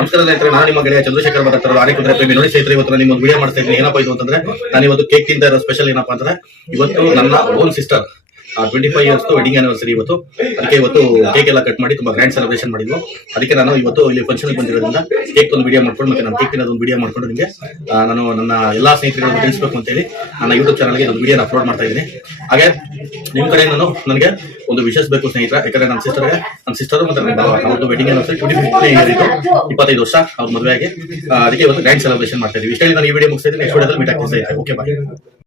ನಮಸ್ಕಾರ ಸ್ನೇಹಿತರೆ, ನಾನು ನಿಮ್ಮ ಗೆಳೆಯ ಚಂದ್ರಶೇಖರ್ ಮಾತಾಡ್ತಾರೆ. ಆನೆಕುದ್ರೆ ಪ್ರೇಮಿ. ನೋಡಿ ಸ್ನೇಹಿತರೆ, ಇವತ್ತು ನಾನು ನಿಮ್ಮೊಂದು ವಿಡಿಯೋ ಮಾಡ್ತಾ ಇದ್ದೀನಿ. ಏನಪ್ಪಾ ಇದು ಅಂತಂದ್ರೆ, ನಾನು ಇವತ್ತು ಕೇಕ್ ತಿಂತ ಇರೋ ಸ್ಪೆಷಲ್ ಏನಪ್ಪಾ ಅಂದ್ರೆ, ಇವತ್ತು ನನ್ನ own sister 25 years wedding anniversary ಇವತ್ತು. ಅದಕ್ಕೆ ಇವತ್ತು ಕೇಕ್ ಎಲ್ಲ ಕಟ್ ಮಾಡಿ ತುಂಬಾ ಗ್ರ್ಯಾಂಡ್ ಸೆಲೆಬ್ರೇಷನ್ ಮಾಡಿದ್ವು. ಅದಕ್ಕೆ ನಾನು ಇವತ್ತು ಇಲ್ಲಿ ಫಂಕ್ಷನ್ ಬಂದಿರೋದ್ರಿಂದ ಕೇಕ್ ಒಂದು ವಿಡಿಯೋ ಮಾಡ್ಕೊಂಡು ಮತ್ತೆ ನಾನು ಕೇಕ್ ತಿನ್ನೋದು ಒಂದು ವಿಡಿಯೋ ಮಾಡ್ಕೊಂಡು ನಿಮಗೆ ನಾನು ನನ್ನ ಎಲ್ಲಾ ಸ್ನೇಹಿತರುಗಳನ್ನು ತಿಳಿಸಬೇಕು ಅಂತ ಹೇಳಿ ನನ್ನ ಯೂಟ್ಯೂಬ್ ಚಾನಲ್ಗೆ ಒಂದು ವಿಡಿಯೋನ ಅಪ್ಲೋಡ್ ಮಾಡ್ತಾ ಇದ್ದೀನಿ. ಹಾಗೆ ನಿಮ್ ಕಡೆ ನನಗೆ ಒಂದು ವಿಶೇಷ ಬೇಕು ಸ್ನೇಹಿತರೆ. ಯಾಕಂದ್ರೆ ನನ್ನ ಸಿಸ್ಟರ್ ಮತ್ತೆ ಅವ್ರದ್ದು ವೆಡ್ಡಿಂಗ್ ಆನಿವರ್ಸರಿ 25 ವರ್ಷ ಅವ್ರ ಮದುವೆಗೆ. ಅದಕ್ಕೆ ಇವತ್ತು ಗ್ರ್ಯಾಂಡ್ ಸೆಲೆಬ್ರೇಷನ್ ಮಾಡ್ತಾ ಇದ್ದೀವಿ. ಇಷ್ಟೇ ನಾನು ಈ ವಿಡಿಯೋ ಮುಗಿಸ್ತಾ ಇದ್ದೀನಿ. ನೆಕ್ಸ್ಟ್ ವಿಡಿಯೋದಲ್ಲಿ ಮೀಟ್ ಆಗ್ತೀನಿ. ಓಕೆ ಬಾಯ್.